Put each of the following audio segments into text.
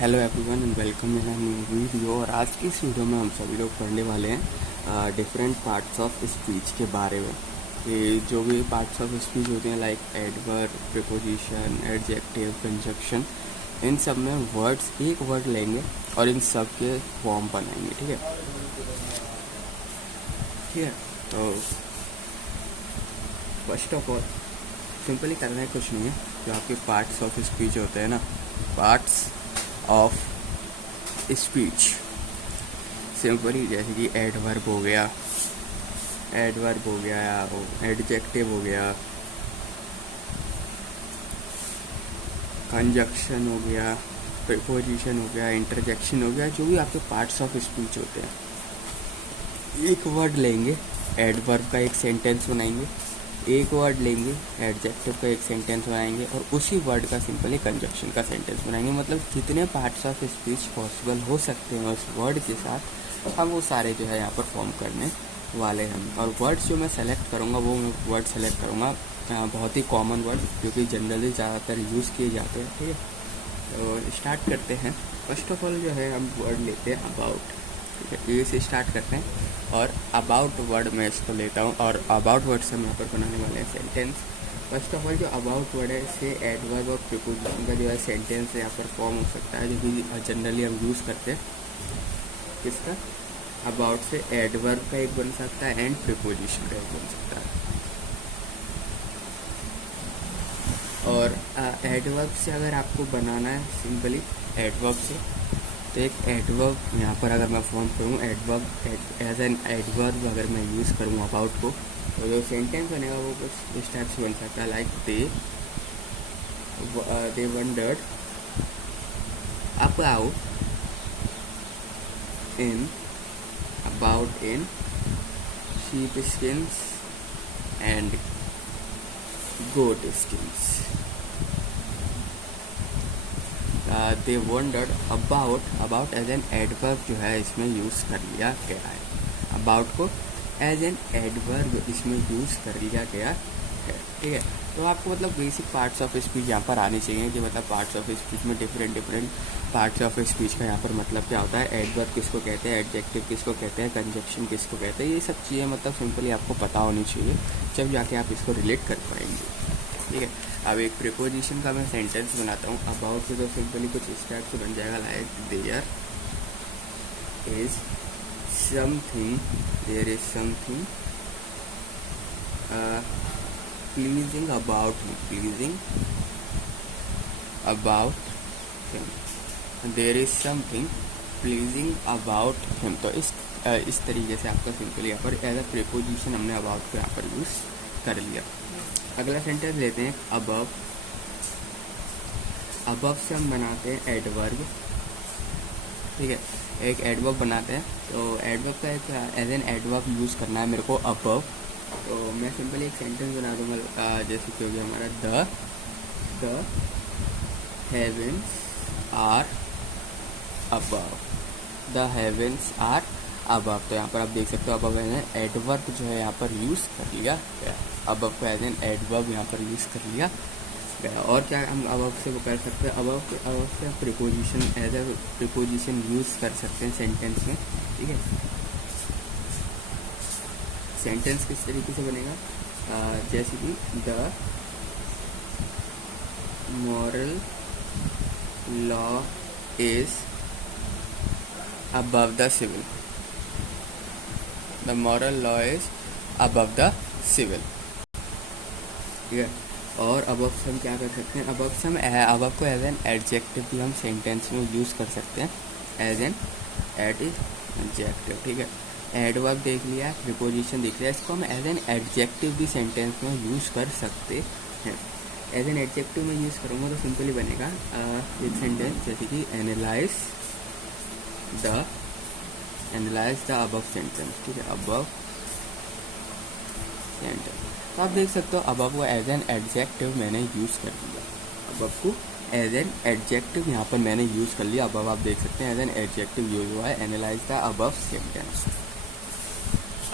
Hello everyone and welcome in new video. और आज की इस वीडियो में हम सभी लोग पढ़ने वाले हैं डिफरेंट पार्ट्स ऑफ स्पीच के बारे में। कि जो भी पार्ट्स ऑफ स्पीच होते हैं like adverb, preposition, adjective, conjunction, इन सब में वर्ड्स, एक वर्ड लेंगे और इन सब के फॉर्म बनाएंगे। ठीक है, ठीक है। तो फर्स्ट ऑफ ऑल सिंपली करना है कुछ नहीं है, जो आपके पार्ट्स ऑफ स्पीच होते हैं ना, पार्ट्स ऑफ स्पीच सिंपली जैसे कि एडवर्ब हो गया, एडजेक्टिव हो गया, कंजक्शन हो गया, प्रीपोजिशन हो गया, इंटरजेक्शन हो गया, जो भी आपके पार्ट्स ऑफ स्पीच होते हैं। एक वर्ड लेंगे, एडवर्ब का एक सेंटेंस बनाएंगे, एक वर्ड लेंगे, एडजेक्टिव का एक सेंटेंस बनाएंगे, और उसी वर्ड का सिंपली कंजक्शन का सेंटेंस बनाएंगे। मतलब जितने पार्ट्स ऑफ स्पीच पॉसिबल हो सकते हैं उस वर्ड के साथ, हम वो सारे जो है यहाँ पर फॉर्म करने वाले हैं। और वर्ड्स जो मैं सेलेक्ट करूँगा वो मैं वर्ड सेलेक्ट करूँगा बहुत ही कॉमन वर्ड, जो कि जनरली ज़्यादातर यूज़ किए जाते हैं। ठीक है, तो स्टार्ट करते हैं। फर्स्ट ऑफ ऑल जो है हम वर्ड लेते हैं अबाउट। ठीक है, ये से स्टार्ट करते हैं और अबाउट वर्ड मैं इसको लेता हूँ, और अबाउट वर्ड से हम यहाँ पर बनाने वाले हैं सेंटेंस। फर्स्ट ऑफ ऑल जो अबाउट वर्ड है इससे एडवर्ब और प्रीपोजिशन का जो है सेंटेंस यहाँ पर फॉर्म हो सकता है, जो कि जनरली हम यूज़ करते हैं। किसका? अबाउट से एडवर्ब का एक बन सकता है एंड प्रीपोजिशन का एक बन सकता है। और एडवर्ब से अगर आपको बनाना है सिंपली एडवर्ब से, तो एक एडवर्ब यहाँ पर अगर मैं फॉर्म करूँ, एडवर्ब एज एन एडवर्ब अगर मैं यूज़ करूँ अबाउट को, तो जो सेंटेंस बनेगा वो कुछ इस टाइप से बन सकता है, like they wondered about in sheep skins and goat skins. They wondered about as an adverb जो है इसमें यूज़ कर लिया गया है। अबाउट को एज एन एडवर्ब इसमें यूज़ कर लिया गया है। ठीक है, तो आपको मतलब बेसिक पार्ट्स ऑफ स्पीच यहाँ पर आने चाहिए कि मतलब पार्ट्स ऑफ स्पीच में डिफरेंट पार्ट्स ऑफ स्पीच का यहाँ पर मतलब क्या होता है, एडवर्ब किसको कहते हैं, एडजेक्टिव किसको कहते हैं, कंजक्शन किसको कहते हैं, ये सब चीज़ें मतलब सिंपली आपको पता होनी चाहिए, जब जाके आप इसको रिलेट कर पाएंगे। ठीक है, अब एक प्रीपोजिशन का मैं सेंटेंस बनाता हूँ अबाउट से, तो सिंपली कुछ इस टाइप से बन जाएगा, like there is something pleasing about him, there is something pleasing about him. तो इस तरीके से आपका सिंपली यहाँ पर एज अ प्रीपोजिशन हमने अबाउट को यहाँ पर यूज़ कर लिया। अगला सेंटेंस लेते हैं अबव से हम बनाते हैं एडवर्ब। ठीक है, एक एडवर्ब बनाते हैं, तो एडवर्ब का एक एज एन एडवर्ब यूज़ करना है मेरे को अबव। तो मैं सिंपली एक सेंटेंस बना दूंगा, जैसे कि हो गया हमारा the heavens are above, the heavens are above. तो यहाँ पर आप देख सकते हो अबव एज एन एडवर्ब जो है यहाँ पर यूज़ कर लिया गया, अबव को एज एन एडवर्ब यहाँ पर यूज़ कर लिया गया। और क्या हम अबव से वो कर सकते हैं, अबव से हम preposition as a preposition use कर सकते हैं सेंटेंस में। ठीक है, सेंटेंस किस तरीके से बनेगा, जैसे कि the moral law is above the civil, the moral law is above the civil. ठीक है, और अबव से हम क्या कर सकते हैं, अबव को एज एन एडजेक्टिव भी हम सेंटेंस में यूज़ कर सकते हैं, एज एन एडजेक्टिव। ठीक है, एडवर्ब देख लिया, प्रीपोजिशन देख लिया, इसको हम एज एन एडजेक्टिव भी सेंटेंस में यूज़ कर सकते हैं। एज एन एडजेक्टिव में यूज़ करूँगा तो सिंपली बनेगा एक सेंटेंस, जैसे कि एनालाइज द अबव सेंटेंस। ठीक है, अबव सेंटेंस। तो आप देख सकते हो अबव को एज एन एडजेक्टिव मैंने यूज़ कर लिया, अबव को एज एन एडजेक्टिव यहाँ पर मैंने यूज़ कर लिया। अबव आप देख सकते हैं एज एन एडजेक्टिव यूज हुआ है, analyse the above sentence.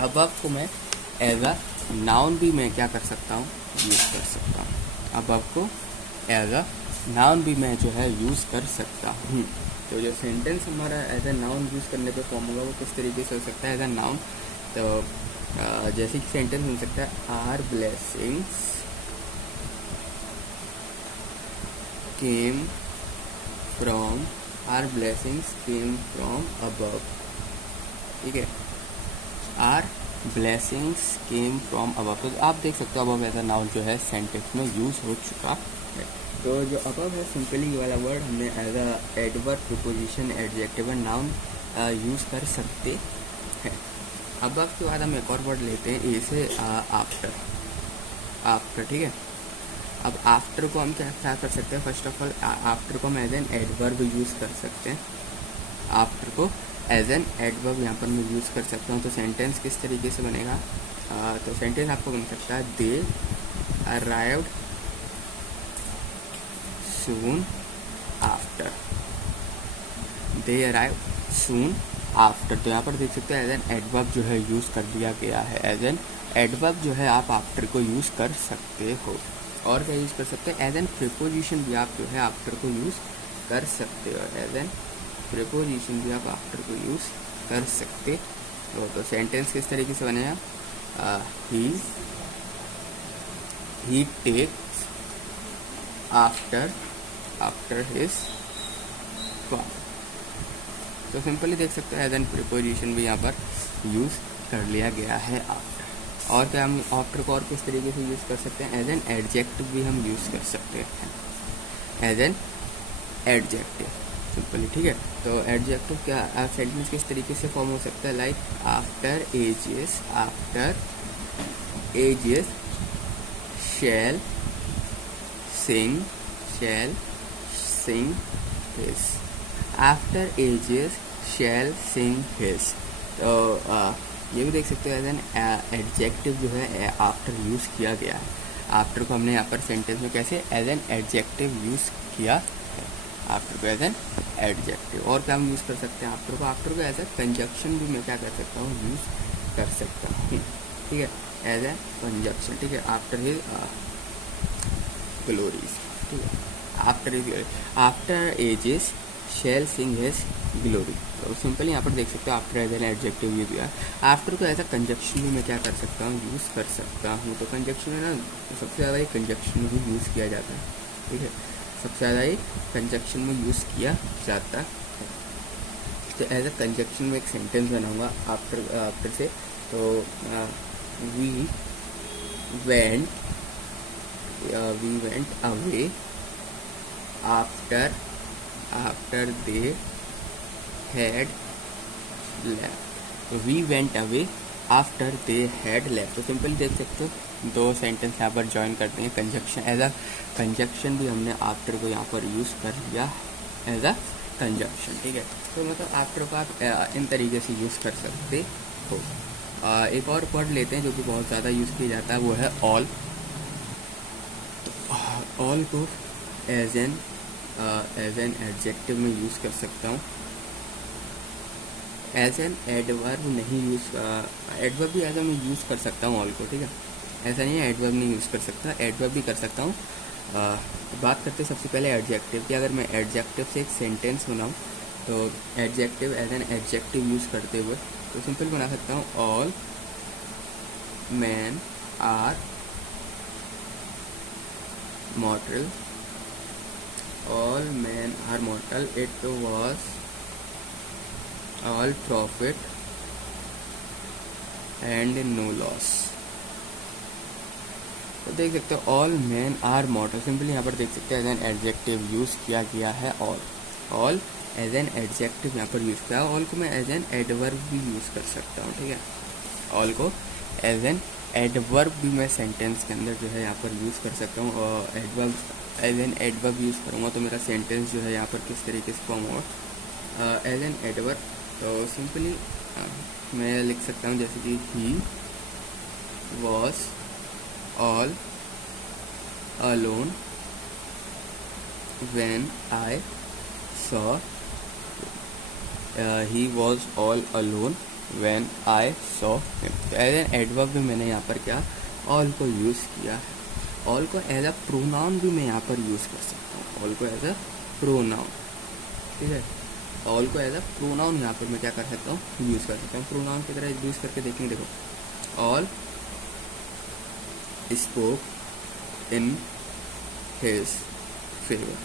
Above को मैं एज अ नाउन भी मैं क्या कर सकता हूँ, यूज़ कर सकता हूँ। अबव को एज अ नाउन भी मैं जो है यूज़ कर सकता हूँ। तो जो सेंटेंस हमारा एज ए नाउन यूज़ करने पे फॉर्म होगा वो किस तरीके से हो सकता है एज ए नाउन। तो जैसे कि सेंटेंस हो सकता है our blessings came from, our blessings came from above, ठीक है। Our blessings came from above, तो आप देख सकते हो अबव एज अ नाउन जो है सेंटेंस में यूज़ हो चुका है। तो जो अबव है सिंपली वाला वर्ड हमने as a adverb, preposition, adjective, noun use कर सकते हैं। अबव के बाद हम एक और वर्ड लेते हैं ए से आफ्टर, आफ्टर, ठीक है। अब आफ्टर को हम क्या कर सकते हैं, फर्स्ट ऑफ ऑल आफ्टर को हम एज एन एडवर्ब यूज़ कर सकते हैं। आफ्टर को एज एन एडवर्ब यहाँ पर मैं यूज़ कर सकता हूँ। तो सेंटेंस किस तरीके से बनेगा, तो सेंटेंस आपको बन सकता है they arrived soon after, they arrive soon after. तो यहाँ पर देख सकते हैं एज एन एडवर्ब जो है यूज़ कर दिया गया है। एज एन एडवर्ब जो है आप आफ्टर को यूज़ कर सकते हो। और क्या यूज़ कर सकते हैं, एज एन प्रीपोजिशन भी आप जो है आफ्टर को यूज़ कर सकते हो। एज एन प्रीपोजिशन भी आप आफ्टर को यूज़ कर सकते हो। तो सेंटेंस किस तरीके से बनेगा, ही टेक्स आफ्टर हिज फादर। तो सिंपली देख सकते हैं एज एन प्रीपोजिशन भी यहाँ पर यूज़ कर लिया गया है आफ्टर। और क्या हम आफ्टर को और किस तरीके से यूज़ कर सकते हैं, एज एन एडजेक्टिव भी हम यूज़ कर सकते हैं। एज एन एडजेक्टिव सिंपली, ठीक है। तो एडजेक्टिव क्या सेंटेंस किस तरीके से फॉर्म हो सकता है, like after ages shall sing his, after ages shall sing his. तो ये भी देख सकते हो एज एन एडजेक्टिव जो है आफ्टर यूज़ किया गया है। आफ्टर को हमने यहाँ पर सेंटेंस में कैसे एज एन एडजेक्टिव यूज़ किया है, आफ्टर को एज एन एडजेक्टिव। और क्या हम यूज़ कर सकते हैं आफ्टर को एज ए कंजक्शन भी मैं क्या कर सकता हूँ, यूज़ कर सकता हूँ, ठीक है, एज ए कंजक्शन, ठीक है। आफ्टर हिज ग्लोरीज, ठीक है, after ages shall sing his glory. तो सिंपली यहाँ पर देख सकते हो after as an adjective use किया। आफ्टर को एज अ कंजक्शन भी मैं क्या कर सकता हूँ, यूज़ कर सकता हूँ। तो कंजक्शन में ना सबसे ज़्यादा ये कंजक्शन भी यूज़ किया जाता है, ठीक है, सबसे ज़्यादा ये कंजक्शन में यूज़ किया जाता है। तो एज अ कंजक्शन में एक सेंटेंस बनाऊंगा आफ्टर से। तो we went away after they had left. तो we went away after they had left. तो सिंपली देख सकते हो दो सेंटेंस यहाँ पर ज्वाइन करते हैं। कंजक्शन एज अ कंजक्शन भी हमने आफ्टर को यहाँ पर यूज़ कर लिया एज अ कंजक्शन, ठीक है। तो मतलब आफ्टर को आप इन तरीके से यूज़ कर सकते हो। एक और वर्ड लेते हैं जो कि बहुत ज़्यादा यूज़ किया जाता है, वो है ऑल। ऑल को एज एन एडजेक्टिव में यूज़ कर सकता हूँ। एज एन एडवर्ब नहीं एडवर्ब भी एज मैं यूज़ कर सकता हूँ ऑल को, ठीक है। ऐसा नहीं है एडवर्ब नहीं यूज़ कर सकता, एडवर्ब भी कर सकता हूँ। बात करते हैं सबसे पहले एडजेक्टिव की। अगर मैं एडजेक्टिव से एक सेंटेंस बनाऊँ तो adjective as an adjective use करते हुए तो सिंपल बना सकता हूँ, all men are mortal, all men are mortal, it was all profit and no loss। तो देख सकते हो all men are mortal, simply यहाँ पर देख सकते हैं एज एन एडजेक्टिव यूज़ किया गया है। ऑल एज एन एडजेक्टिव यहाँ पर यूज़ किया। ऑल को मैं एज एन एडवर्ब भी यूज़ कर सकता हूँ, ठीक है। ऑल को एज एन एडवर्ब भी मैं सेंटेंस के अंदर जो है यहाँ पर यूज़ कर सकता हूँ। और adverb as an adverb use करूँगा तो मेरा सेंटेंस जो है यहाँ पर किस तरीके से फॉर्म होगा, एज एन एडवर्ब। तो सिंपली मैं लिख सकता हूँ जैसे कि he was all alone when I saw, he was all alone when I saw him. तो एज एन एडवर्ब भी मैंने यहाँ पर क्या ऑल को यूज़ किया है। ऑल को एज अ प्रोनाउन भी मैं यहाँ पर यूज़ कर सकता हूँ, ऑल को एज अ प्रोनाउन, ठीक है। ऑल को एज अ प्रोनाउन यहाँ पर मैं क्या कर सकता हूँ, यूज़ कर सकता हूँ। प्रोनाउन की तरह यूज़ करके देखेंगे। देखो, all spoke in his favour,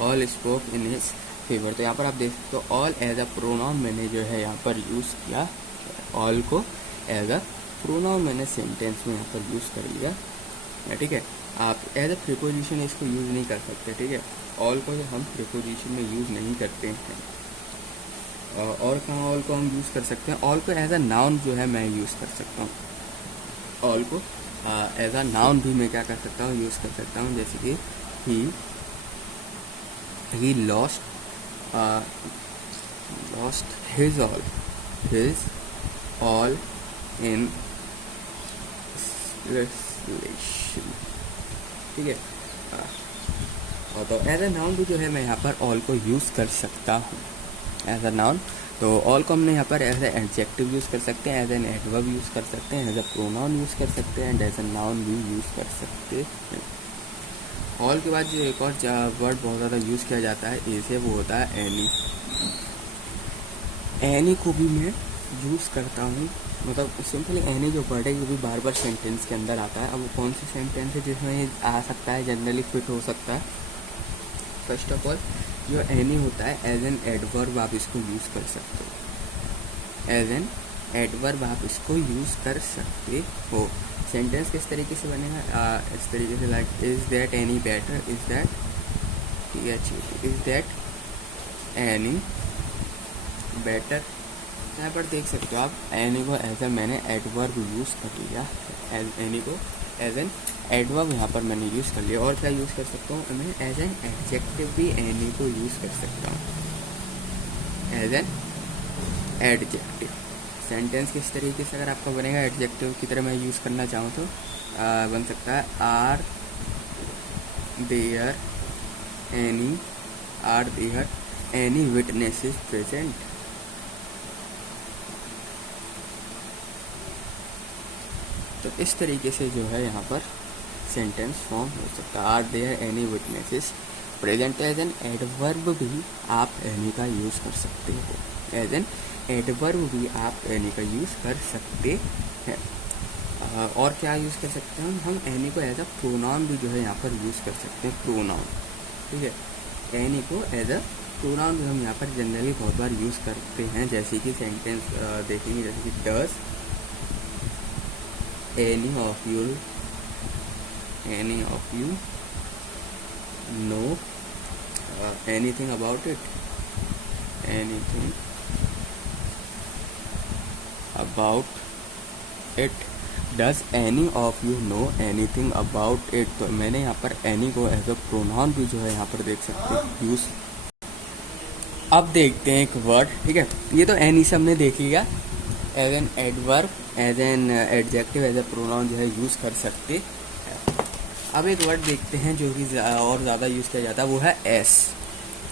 all spoke in his favour. तो यहाँ पर आप देख सकते हो ऑल एज अ प्रोनाउन मैंने जो है यहाँ पर यूज़ किया, ऑल को एज अ प्रोनाउन मैंने सेंटेंस में यहाँ पर यूज़ कर लिया, ठीक है। आप एज अ प्रीपोजिशन इसको यूज़ नहीं कर सकते, ठीक है। ऑल को हम प्रीपोजिशन में यूज़ नहीं करते हैं। और कहाँ ऑल को हम यूज़ कर सकते हैं, ऑल को एज अ नाउन जो है मैं यूज़ कर सकता हूँ। ऑल को एज अ नाउन भी मैं क्या कर सकता हूँ, यूज़ कर सकता हूँ। जैसे कि he lost his all in relation, ठीक है। और तो एज अ नाउन भी जो है मैं यहाँ पर ऑल को यूज़ कर सकता हूँ एज अ नाउन। तो ऑल को हमने यहाँ पर एज ए एडजेक्टिव यूज़ कर सकते हैं, एज एन एडवर्ब यूज़ कर सकते हैं, एज अ प्रोनाउन यूज़ कर सकते हैं, एंड एज अ नाउन भी यूज़ कर सकते हैं। ऑल के बाद जो एक और वर्ड बहुत ज़्यादा यूज़ किया जाता है ऐसे, वो होता है एनी। एनी को भी मैं यूज़ करता हूँ, मतलब सिंपली एनी जो वर्ड है ये भी बार बार सेंटेंस के अंदर आता है। अब वो कौन सी सेंटेंस है जिसमें ये आ सकता है, जनरली फिट हो सकता है। फर्स्ट ऑफ ऑल जो एनी होता है एज एन एडवर्ब आप इसको यूज़ कर सकते हो, एज एन एडवर्ब आप इसको यूज़ कर सकते हो। सेंटेंस किस तरीके से बनेगा, इस तरीके से, like is that any better, is that any better. यहाँ पर देख सकते हो आप एनी को एज ए मैंने एडवर्ब यूज़ कर लिया, एनी को एज एन एडवर्ब यहाँ पर मैंने यूज़ कर लिया। और क्या यूज़ कर सकता हूँ, मैं एज एन एडजेक्टिव भी एनी को यूज़ कर सकता हूँ, एज एन एडजेक्टिव। सेंटेंस किस तरीके से अगर आपका बनेगा एडजेक्टिव की तरह मैं यूज़ करना चाहूँ तो बन सकता है are there any witnesses present. तो इस तरीके से जो है यहाँ पर सेंटेंस फॉर्म हो सकता है, are there any witnesses present. As an adverb भी आप एनी का यूज़ कर सकते हो, एज एन एडवर्ब भी आप एनी का यूज़ कर सकते हैं। और क्या यूज़ कर सकते हैं हम एनी को एज अ प्रोनाउन भी जो है यहाँ पर यूज़ कर सकते हैं, प्रोनाउन, ठीक है। एनी को एज अ प्रोनाउन भी हम यहाँ पर जनरली बहुत बार यूज़ करते हैं। जैसे कि सेंटेंस देखेंगे, जैसे कि does any of you know anything about it, does any of you know anything about it। तो मैंने यहाँ पर any को एज अ प्रोनाउन भी जो है यहाँ पर देख सकते हैं यूज़। अब देखते हैं एक वर्ड, ठीक है। ये तो any से हमने देख लिया, as an adverb, as an adjective, as a pronoun जो है यूज़ कर सकते हैं। अब एक वर्ड देखते हैं जो कि और ज़्यादा यूज़ किया जाता है, वो है एस,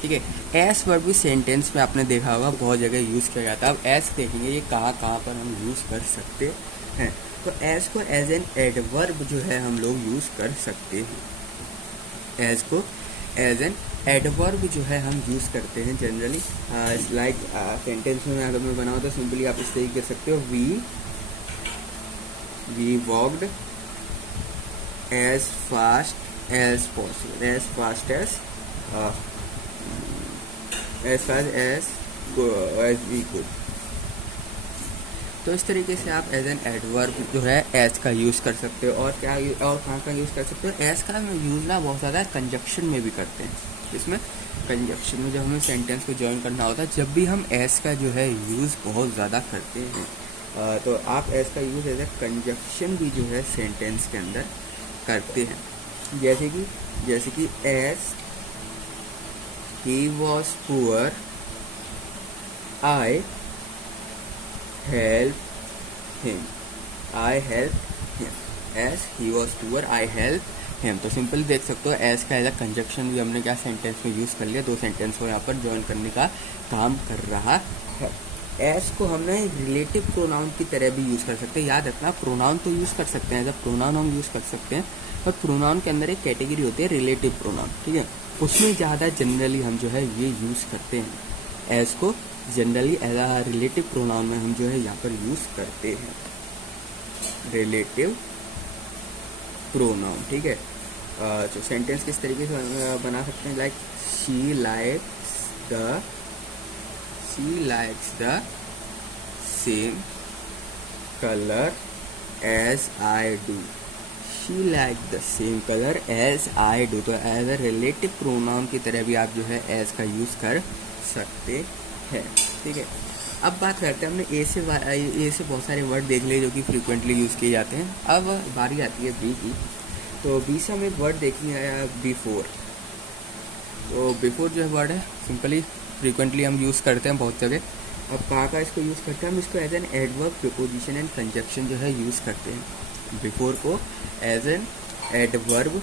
ठीक है। एस वर्ड भी सेंटेंस में आपने देखा होगा बहुत जगह यूज़ किया जाता है। अब एस देखेंगे ये कहाँ पर हम यूज़ कर सकते हैं। तो एस को एज एन एडवर्ब जो है हम लोग यूज़ कर सकते हैं। एस को एज एन एडवर्ब जो है हम यूज़ करते हैं जनरली, लाइक सेंटेंस में अगर मैं बनाऊँ तो सिंपली आप इस तरीके कर सकते हो, we walked as fast as possible, as fast as we could. तो इस तरीके से आप एज एन एडवर्ब जो है एज का यूज़ कर सकते हो। और क्या और कहाँ का यूज़ कर सकते हो, एज का यूज़ ना बहुत ज़्यादा कंजक्शन में भी करते हैं। इसमें कंजक्शन में जब हमें सेंटेंस को ज्वाइन करना होता है, जब भी हम एस का जो है यूज़ बहुत ज़्यादा करते हैं, तो आप एस का यूज़ एज ए कंजक्शन भी जो है सेंटेंस के अंदर करते हैं। जैसे कि S he was poor I help him, S he was poor I help him. तो सिंपल देख सकते हो एस का एज अ कंजक्शन भी हमने क्या सेंटेंस में यूज़ कर लिया, दो सेंटेंस को यहाँ पर ज्वाइन करने का काम कर रहा है। एस को हमने रिलेटिव प्रोनाउन की तरह भी यूज़ कर सकते हैं। याद रखना, प्रोनाउन तो यूज़ कर सकते हैं, जब प्रोनाउन हम यूज़ कर सकते हैं, पर प्रोनाउन के अंदर एक कैटेगरी होती है रिलेटिव प्रोनाउन, ठीक है। उसमें ज़्यादा जनरली हम जो है ये यूज़ करते हैं। एज को generally as a relative pronoun में हम जो है यहाँ पर यूज़ करते हैं, रिलेटिव प्रोनाउन। ठीक है, जो सेंटेंस किस तरीके से बना सकते हैं, like she likes the same colour as I do, she like the same colour as I do. तो एज अ रिलेटिव प्रोनाउन की तरह भी आप जो है एज का यूज़ कर सकते हैं। ठीक है, अब बात करते हैं, हमने ए से बहुत सारे वर्ड देख लिए जो कि फ्रिक्वेंटली यूज़ किए जाते हैं। अब बारी आती है बी की। तो बी से हम एक वर्ड देखेंगे बिफोर। तो बिफोर जो है वर्ड है सिंपली फ्रिक्वेंटली हम यूज़ करते हैं बहुत जगह। अब कहाँ इसको यूज़ करते हैं, हम इसको as an adverb, preposition and conjunction जो है यूज़ करते हैं। बिफोर को एज एन एडवर्ब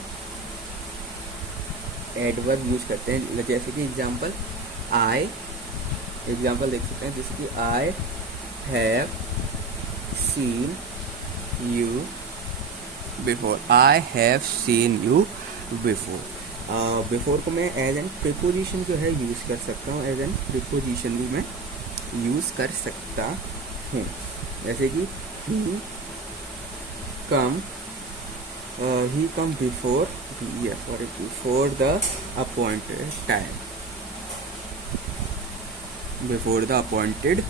यूज़ करते हैं। जैसे कि एग्जांपल देख सकते हैं, जैसे कि I have seen you before, I have seen you before. Before को मैं एज एन प्रीपोजिशन जो है यूज़ कर सकता हूँ, एज एन प्रीपोजिशन भी मैं यूज़ कर सकता हूँ। जैसे कि he come before the appointed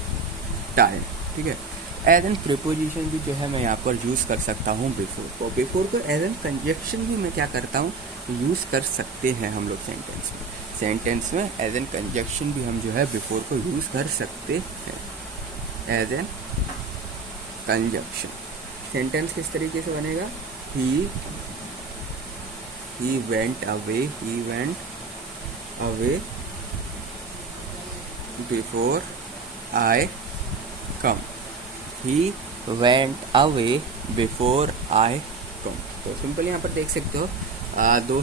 time, ठीक है। एज एन प्रीपोजिशन भी जो है मैं यहाँ पर यूज़ कर सकता हूँ बिफोर को। बिफोर को एज एन कंजक्शन भी मैं क्या करता हूँ, यूज़ कर सकते हैं हम लोग सेंटेंस में एज एन कंजक्शन भी हम जो है बिफोर को यूज़ कर सकते हैं एज एन कंजक्शन। सेंटेंस किस तरीके से बनेगा, he went away before I come, he went away before I come. तो सिंपल यहाँ पर देख सकते हो दो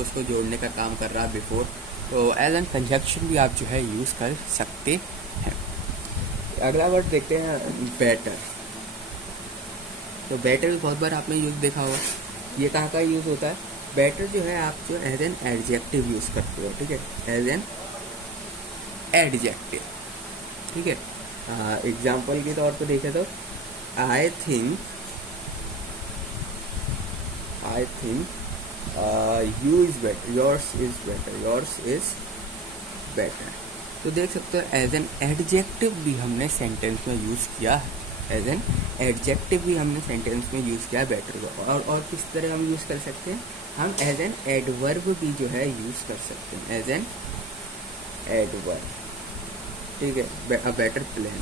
उसको जोड़ने का काम कर रहा है बिफोर। तो एज एन कंजक्शन भी आप जो है यूज़ कर सकते हैं। अगला वर्ड देखते हैं बेटर। तो बेटर भी बहुत बार आपने यूज़ देखा होगा। ये कहाँ का यूज़ होता है, बेटर जो है आप जो एज एन एडजेक्टिव यूज़ करते हो। ठीक है, एज एन एडजेक्टिव। ठीक है, एग्जाम्पल के तौर पर देखें तो I think you is better, yours is better. तो देख सकते हो एज एन एडजेक्टिव भी हमने सेंटेंस में यूज़ किया है, एज एन एडजेक्टिव भी हमने सेंटेंस में यूज़ किया है बेटर को। और किस तरह हम यूज़ कर सकते हैं, हम एज एन एडवर्ब भी जो है यूज़ कर सकते हैं, एज एन एडवर्ब। ठीक है, a better plan,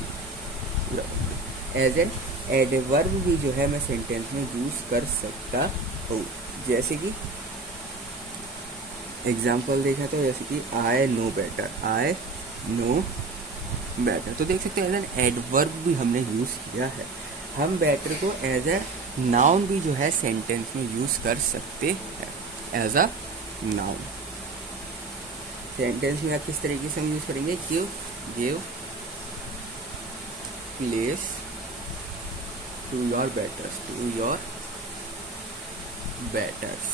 as an adverb भी जो है मैं सेंटेंस में यूज़ कर सकता हूँ। जैसे कि एग्जाम्पल देखा तो जैसे कि आई नो बेटर। तो देख सकते हैं एज एन एडवर्ब भी हमने यूज़ किया है। हम बेटर को एज ए नाउन भी जो है सेंटेंस में यूज़ कर सकते हैं, एज अ नाउन। सेंटेंस में आप किस तरीके से हम यूज़ करेंगे, give place to your betters.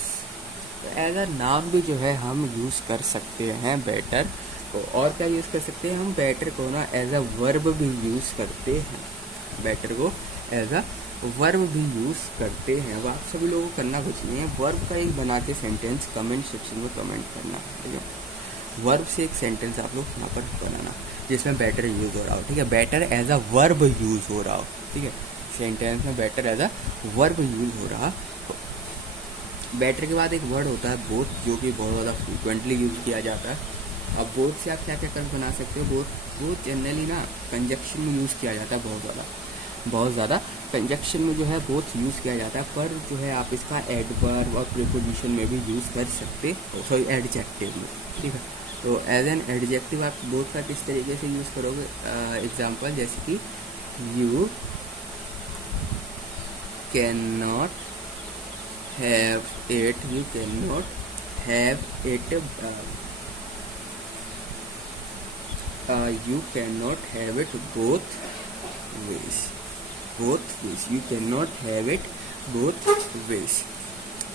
तो एज अ नाउन भी जो है हम यूज़ कर सकते हैं बेटर को। और क्या यूज़ कर सकते हैं, हम बेटर को ना एज अ वर्ब भी यूज़ करते हैं, बेटर को एज अ वर्ब भी यूज़ करते हैं। अब आप सभी लोगों को करना कुछ नहीं है, वर्ब का एक बना के सेंटेंस कमेंट सेक्शन में कमेंट करना। ठीक है, वर्ब से एक सेंटेंस आप लोग यहाँ पर बनाना जिसमें बेटर यूज़ हो रहा हो। ठीक है, better as a verb use हो रहा हो। ठीक है, सेंटेंस में better as a verb use हो रहा हो। बेटर के बाद एक वर्ड होता है बोथ, जो कि बहुत ज़्यादा फ्रिक्वेंटली यूज़ किया जाता है। अब बोथ से आप क्या क्या कर बना सकते हो, बोथ जनरली ना कंजक्शन में यूज़ किया जाता है, बहुत ज़्यादा कंजक्शन में जो है बोथ यूज़ किया जाता है। पर जो है आप इसका एडवर्ब और प्रीपोजिशन में भी यूज़ कर सकते हो, सॉरी एडजेक्टिव में। ठीक है, तो एज एन एडजेक्टिव आप बोथ का किस तरीके से यूज़ करोगे, एग्जाम्पल जैसे कि you can not have it you cannot have it both ways, you cannot have it both ways।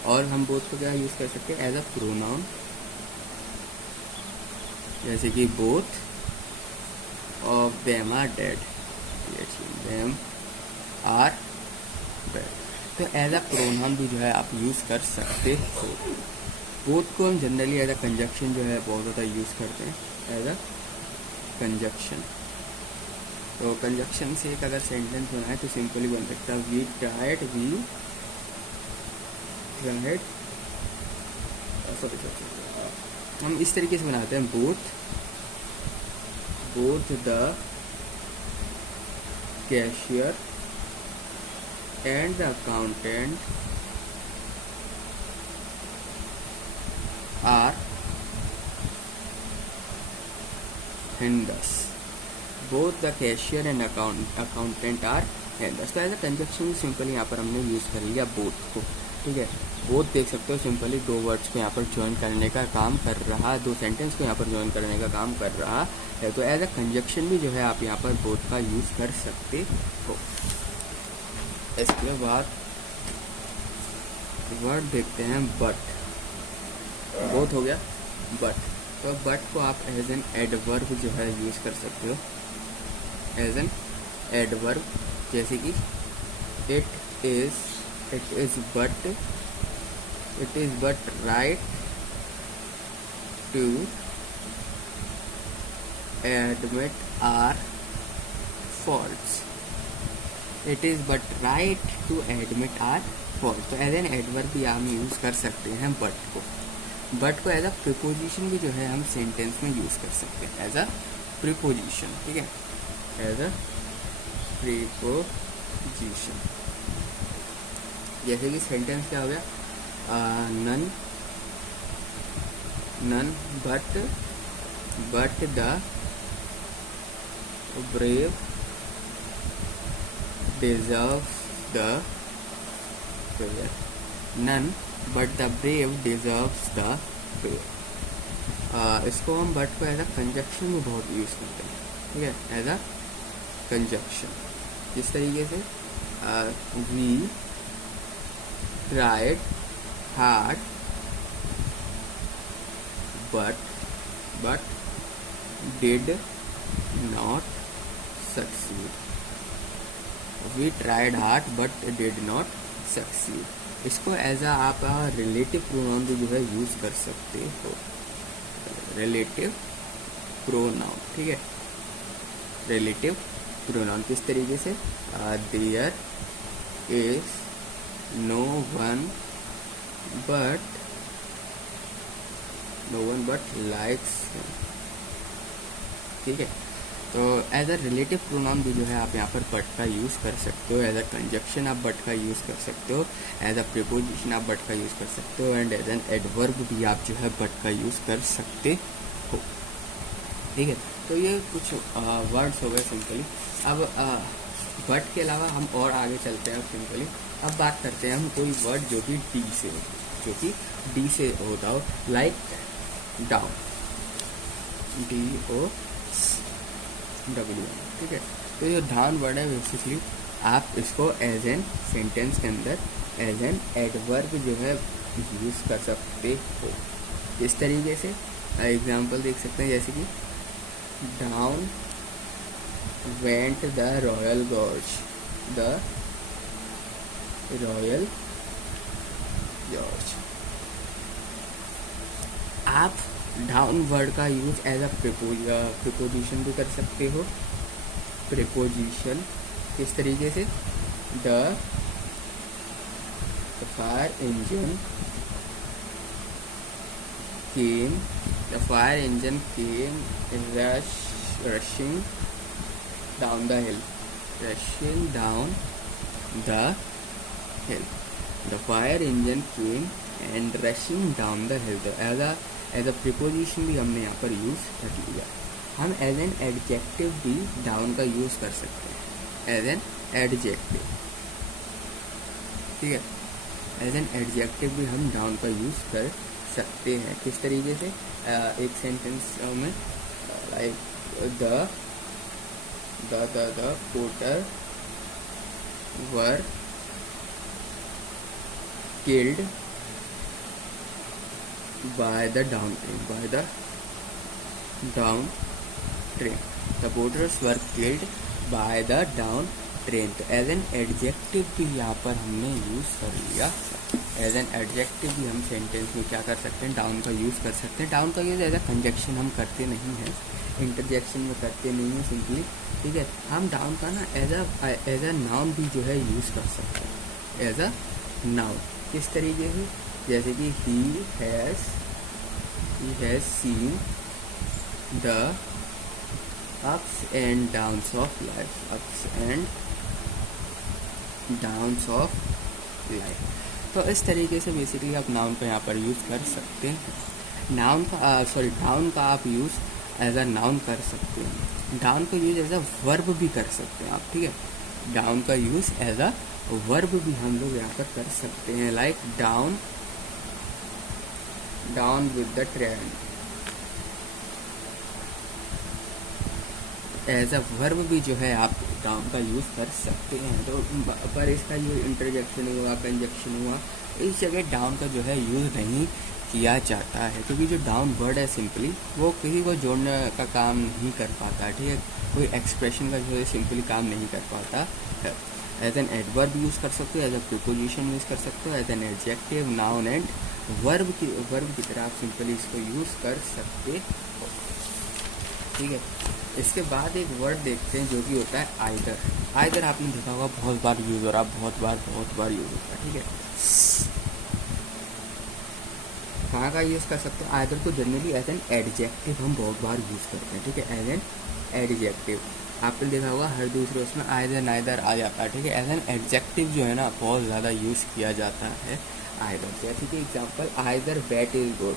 और हम both को क्या यूज़ कर सकते हैं, एज अ प्रोनाउन, जैसे कि both of them are dead, them are dead। तो एज अ प्रोनाउन भी जो है आप यूज़ कर सकते हो। बोथ को हम जनरली एज अ कंजक्शन जो है बहुत ज़्यादा यूज़ करते हैं, एज अ कंजक्शन। तो कंजक्शन से एक अगर सेंटेंस बनाए तो सिंपली बन सकता है वी ट्राइड, हम इस तरीके से बनाते हैं, both the cashier and the accountant are Hindus, both the cashier and accountant are Hindus. तो एज अ कंजक्शन सिंपली यहाँ पर हमने यूज़ कर लिया बोथ को, ठीक है। बोथ देख सकते हो सिंपली दो वर्ड्स को यहाँ पर ज्वाइन करने का काम कर रहा, दो सेंटेंस को यहाँ पर ज्वाइन करने का काम कर रहा है। तो एज अ कंजक्शन भी जो है आप यहाँ पर बोथ का यूज़ कर सकते हो। इसके बाद वर्ड देखते हैं बट, बोथ हो गया बट। तो बट को आप एज एन एडवर्ब जो है यूज़ कर सकते हो, एज एन एडवर्ब, जैसे कि it is but right to admit our faults, it is but right to admit our fault. तो एज एन एडवर्ब भी हम यूज़ कर सकते हैं बट को। बट को एज अ प्रीपोजिशन भी जो है हम सेंटेंस में यूज़ कर सकते हैं, एज अ प्रीपोजिशन, ठीक है, एज अ प्रीपोजिशन। जैसे कि सेंटेंस क्या हो गया, none but the brave deserves the prayer, none but the brave deserves the prayer। इसको हम बट को एज अ कंजक्शन में बहुत यूज़ करते हैं, ठीक है, एज अ कंजक्शन। जिस तरीके से we tried hard but did not succeed, we tried hard but did not succeed. इसको एज आ आप रिलेटिव प्रोनाउन भी जो है यूज़ कर सकते हो, रिलेटिव प्रोनाउन, ठीक है। रिलेटिव प्रोनाउन किस तरीके से, there is no one but likes, ठीक है। तो एज अ रिलेटिव प्रोनाउन भी जो है आप यहाँ पर बट का यूज़ कर सकते हो, एज अ कंजक्शन आप बट का यूज़ कर सकते हो, एज अ प्रीपोजिशन आप बट का यूज़ कर सकते हो, एंड एज एन एडवर्ब भी आप जो है बट का यूज़ कर सकते हो, ठीक है। तो ये कुछ वर्ड्स हो गए सिंपली। अब बट के अलावा हम और आगे चलते हैं सिंपली। अब बात करते हैं हम कोई वर्ड जो कि डी से होता हो, लाइक डाउन, DOW, ठीक है। तो ये डाउन वर्ड है, बेसिकली आप इसको एज एन सेंटेंस के अंदर एज एन एडवर्ब जो है यूज़ कर सकते हो। इस तरीके से एग्जांपल देख सकते हैं, जैसे कि down went the royal gorge, आप डाउन वर्ड का यूज एज अ प्रीपोजिशन भी कर सकते हो। प्रीपोजिशन किस तरीके से, the fire engine came rushing down the hill, the fire engine came and rushing down the hill। तो एज अ प्रीपोजिशन भी हमने यहाँ पर यूज़ कर लिया। हम एज एन एडजेक्टिव भी डाउन का यूज़ कर सकते हैं, एज एन एडजेक्टिव, ठीक है। एज एन एडजेक्टिव भी हम डाउन का यूज़ कर सकते हैं। किस तरीके से, एक सेंटेंस में like the porter were killed by the down train, the porters were killed by the down train. तो एज एन एडजेक्टिव भी यहाँ पर हमने यूज़ कर लिया। एज एन एडजेक्टिव भी हम सेंटेंस में क्या कर सकते हैं, डाउन का यूज़ कर सकते हैं। डाउन का यूज़ एज अ कंजक्शन हम करते नहीं हैं, इंटरजेक्शन में करते नहीं हैं सिंपली, ठीक है। हम डाउन का ना एज अ नाउन भी जो है यूज़ कर सकते हैं, एज अ नाउन। किस तरीके से, जैसे कि he has seen the ups and downs of life, ups and downs of life. तो इस तरीके से बेसिकली आप नाउन का यहाँ पर यूज़ कर सकते हैं। डाउन का आप यूज़ एज अ नाउन कर सकते हैं। डाउन का यूज़ एज अ वर्ब भी कर सकते हैं आप, ठीक है। डाउन का यूज़ एज अ वर्ब भी हम लोग यहाँ पर कर सकते हैं, like down with the trend. As a verb भी जो है आप डाउन का यूज़ कर सकते हैं। तो पर इसका ये इंटरजेक्शन हुआ, कंजक्शन हुआ, इस जगह डाउन का जो है यूज़ नहीं किया जाता है, क्योंकि जो डाउन वर्ड है सिंपली वो किसी को जोड़ने का काम नहीं कर पाता है, ठीक है। कोई एक्सप्रेशन का जो है सिंपली काम नहीं कर पाता है। एज एन एडवर्ब यूज़ कर सकते हो, एज अ प्रीपोजिशन यूज़ कर सकते हो, as an adjective, noun and verb की तरह आप सिंपली इसको यूज़ कर सकते हो, ठीक है। इसके बाद एक वर्ड देखते हैं जो कि होता है आइदर। आइदर आपने देखा होगा बहुत बार यूज़ हो रहा, बहुत बार यूज़ होता है, ठीक है। कहाँ का यूज़ कर सकते हैं आइदर को? जनरली एज एन एडजेक्टिव हम बहुत बार यूज़ करते हैं, ठीक है। एज एन एडजेक्टिव आपने देखा होगा हर दूसरे उसमें आइदर नाइदर आ जाता है, ठीक है। एज एन एडजेक्टिव जो है ना बहुत ज़्यादा यूज़ किया जाता है आइदर। जैसे कि example, either bat is good,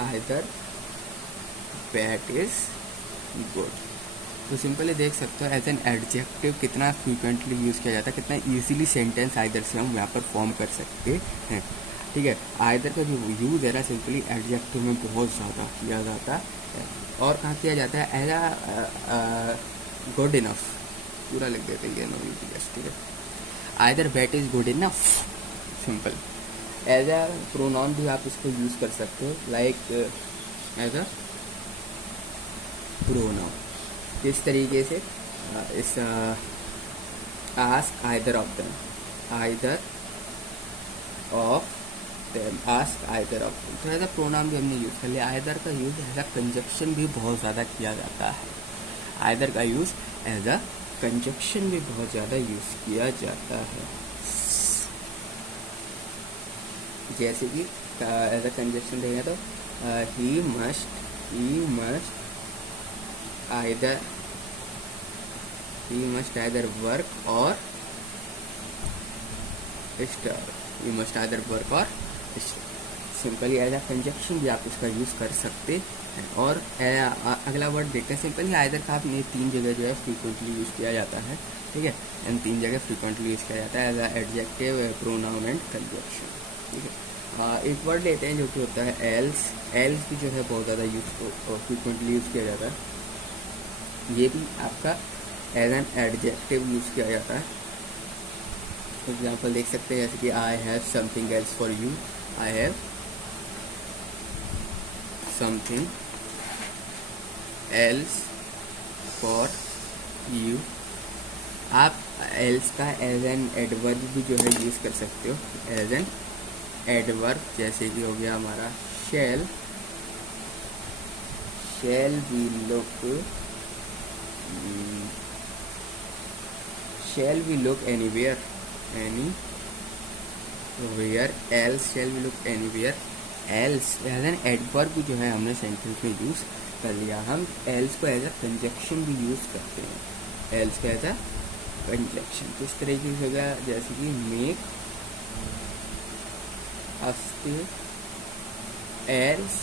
either bat is good. तो सिंपली देख सकते हो एज एन एडजेक्टिव कितना फ्रीक्वेंटली यूज़ किया जाता है, कितना इजीली सेंटेंस आइदर से हम यहाँ पर फॉर्म कर सकते हैं, ठीक है। आइदर का जो यूज़ है ना सिंपली एडजेक्टिव में बहुत ज़्यादा किया जाता है। और कहाँ किया जाता है? एज अ गुड इनफ, पूरा लिख देते हैं नो यूज, ठीक है। Either bat is good enough, simple. As a pronoun भी आप इसको यूज़ कर सकते हो, लाइक एज अ प्रोनाउन। किस तरीके से? इस ask either of them, either of them, ask either of them. तो एज अ प्रोनाउन भी हमने यूज़ कर लिया। आइदर का यूज़ एज अ कंजक्शन भी बहुत ज़्यादा किया जाता है। आइदर का यूज़ एज अ कंजक्शन भी बहुत ज़्यादा यूज़ किया जाता है। जैसे कि एज अ कंजक्शन देखें तो ही मस्ट आइदर वर्क और study, he must either work और सिंपली एज अ कंजक्शन भी आप इसका यूज़ कर सकते हैं। और अगला वर्ड देखते हैं। सिंपली आइदर का आपने 3 जगह जो है फ्रीक्वेंटली यूज़ किया जाता है, ठीक है। इन 3 जगह फ्रीक्वेंटली यूज़ किया जाता है as a adjective, pronoun and conjunction, ठीक है। एक वर्ड लेते हैं जो कि होता है एल्स। एल्स भी जो है बहुत ज़्यादा फ्रीक्वेंटली यूज़ किया जाता है। ये भी आपका एज एन एडजेक्टिव यूज़ किया जाता है। एग्जाम्पल देख सकते हैं, जैसे कि I have something else for you, I have something else for you. आप एल्स का एज एन एडवर्ब भी जो है यूज़ कर सकते हो, एज एन एडवर्ब। जैसे कि हो गया हमारा shall we look anywhere, else shall we look anywhere. Else as an adverb जो है हमने सेंटेंस में यूज़ कर लिया। हम एल्स को एज अ कंजक्शन भी यूज़ करते हैं, एल्स का एज अ कंजक्शन। तो इस तरीके से हो गया, जैसे कि make a stay, else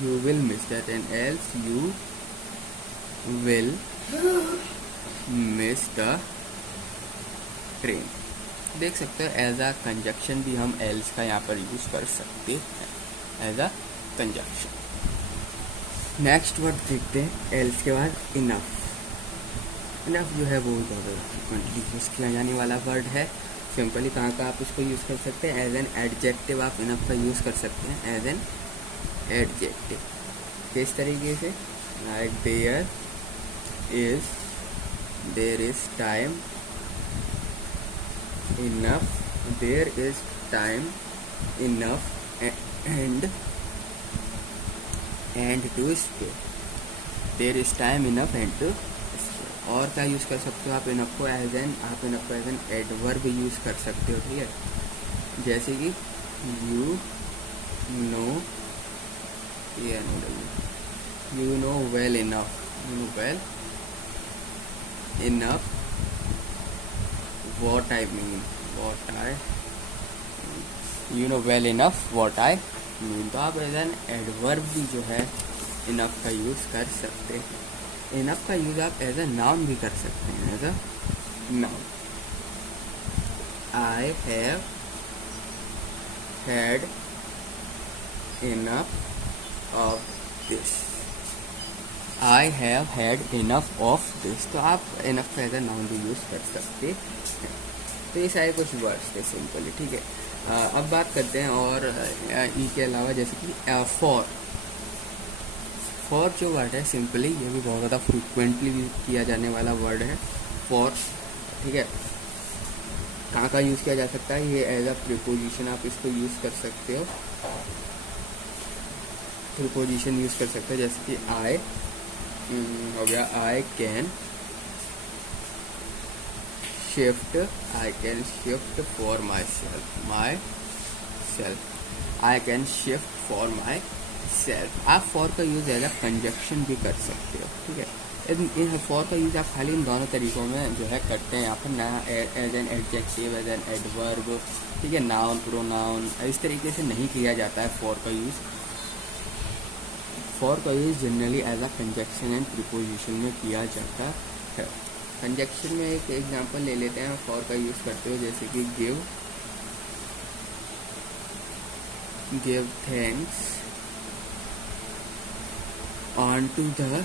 you will miss that, and else you will miss the train। देख सकते हो एज अ कंजक्शन भी हम else का यहाँ पर यूज़ कर सकते हैं, as a conjunction. Next word देखते हैं else के बाद इनफ। इनफ जो है वो ज़्यादा फ्रीक्वेंटली यूज़ किया जाने वाला वर्ड है। सिंपली कहाँ का आप इसको यूज़ कर सकते हैं? एज एन एडजेक्टिव आप इनफ का यूज़ कर सकते हैं, एज एन एडजेक्टिव। किस तरीके से? Like there is there is time enough, there is time enough and to stay, there is time enough and to stay। और क्या यूज़ कर सकते हो आप इनफ को एज एन एडवर्ब यूज़ कर सकते हो, ठीक है। जैसे कि you know you know well enough, you know well enough what I mean, you know well enough what I mean। तो आप एज एन एडवर्ब भी जो है इनफ का यूज़ कर सकते हैं। इनफ का यूज़ आप एज ए नाउन भी कर सकते हैं, as a noun. I have had enough of this, I have had enough of this. तो आप इनफ का एज ए नाउन भी यूज़ कर सकते हैं। तो ये सारे कुछ वर्ड्स थे सिंपली, ठीक है। अब बात करते हैं और ई के अलावा, जैसे कि फॉर जो वर्ड है सिंपली ये भी बहुत ज़्यादा फ्रिक्वेंटली यूज किया जाने वाला वर्ड है फॉर, ठीक है। कहाँ का यूज़ किया जा सकता है, ये एज अ प्रीपोजिशन आप इसको यूज़ कर सकते हो, प्रीपोजिशन यूज़ कर सकते हो। जैसे कि आई हो गया, I can shift for my self, I can shift for my self. आप फॉर का यूज़ एज अ कंजक्शन भी कर सकते हो, ठीक है। इन फॉर का यूज़ आप खाली इन दोनों तरीकों में जो है करते हैं, यहाँ पर ना as an adjective, as an adverb, ठीक है, नाउन, प्रोनाउन, इस तरीके से नहीं किया जाता है फॉर का यूज़। फॉर का use generally as a conjunction and preposition में किया जाता है। कंजक्शन में एक एग्जांपल ले लेते हैं, फॉर का यूज़ करते हो, जैसे कि give thanks unto the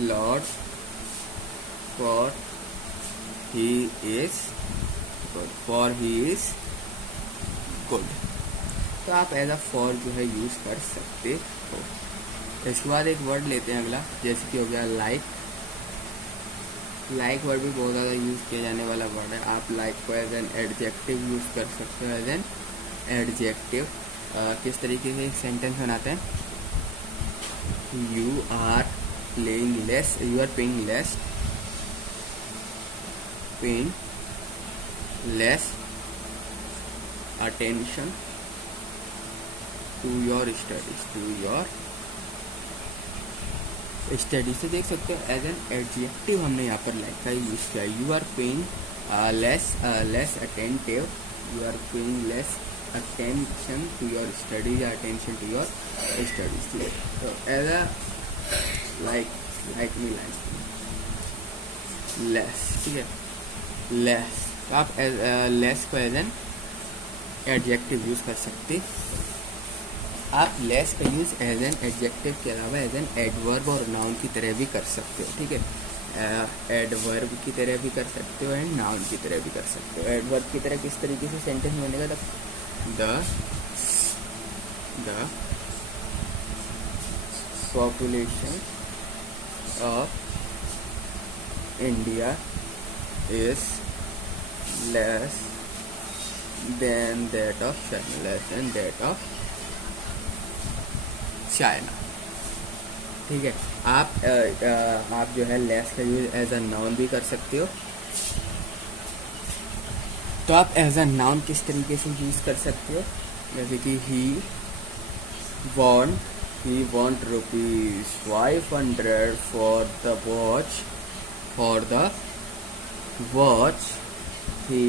lord for he is good. तो आप एज अ फॉर जो है यूज़ कर सकते हो। इसके बाद एक वर्ड लेते हैं अगला, जैसे कि हो गया लाइक। लाइक वर्ड भी बहुत ज़्यादा यूज़ किया जाने वाला वर्ड है। आप लाइक को एज एन एडजेक्टिव यूज़ कर सकते हो, एज एन एडजेक्टिव। किस तरीके से एक सेंटेंस बनाते हैं, you are paying less attention to your studies. से देख सकते हो एज एन एडजेक्टिव हमने यहाँ पर लाइक का यूज़ किया। You are paying less attentive, you are paying less attention to your studies, attention to your studies. तो एज अ लाइक लेस, ठीक है, लेस। तो आप लेस को एज एन एडजेक्टिव यूज़ कर सकते। आप लेस का यूज़ एज एन एडजेक्टिव के अलावा एज एन एडवर्ब और नाउन की तरह भी कर सकते हो, ठीक है। एडवर्ब की तरह भी कर सकते हो एंड नाउन की तरह भी कर सकते हो। एडवर्ब की तरह किस तरीके से सेंटेंस बनेगा, the population of India is less than that of China, ठीक है। आप जो है लेस का यूज एज अ नाउन भी कर सकते हो। तो आप एज अ नाउन किस तरीके से यूज कर सकते हो, जैसे कि he want ₹500 for the watch, he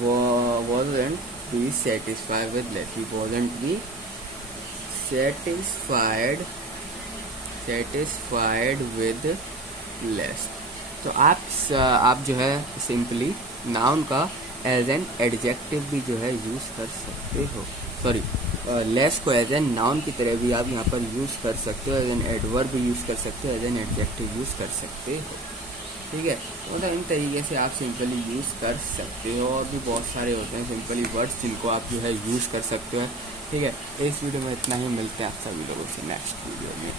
wasn't be satisfied with less, he wasn't be satisfied with less। तो आप जो है सिंपली नाउन का एज एन एडजेक्टिव भी जो है यूज़ कर सकते हो। सॉरी, लेस को एज एन नाउन की तरह भी आप यहाँ पर यूज़ कर सकते हो, एज एन एडवर्ब भी यूज़ कर सकते हो, एज एन एडजेक्टिव यूज़ कर सकते हो, ठीक है। मतलब इन तरीके से आप सिंपली यूज़ कर सकते हो। और भी बहुत सारे होते हैं सिंपली वर्ड्स जिनको आप जो है यूज़ कर सकते हो, ठीक है। इस वीडियो में इतना ही, मिलते हैं आप सभी लोगों से नेक्स्ट वीडियो में।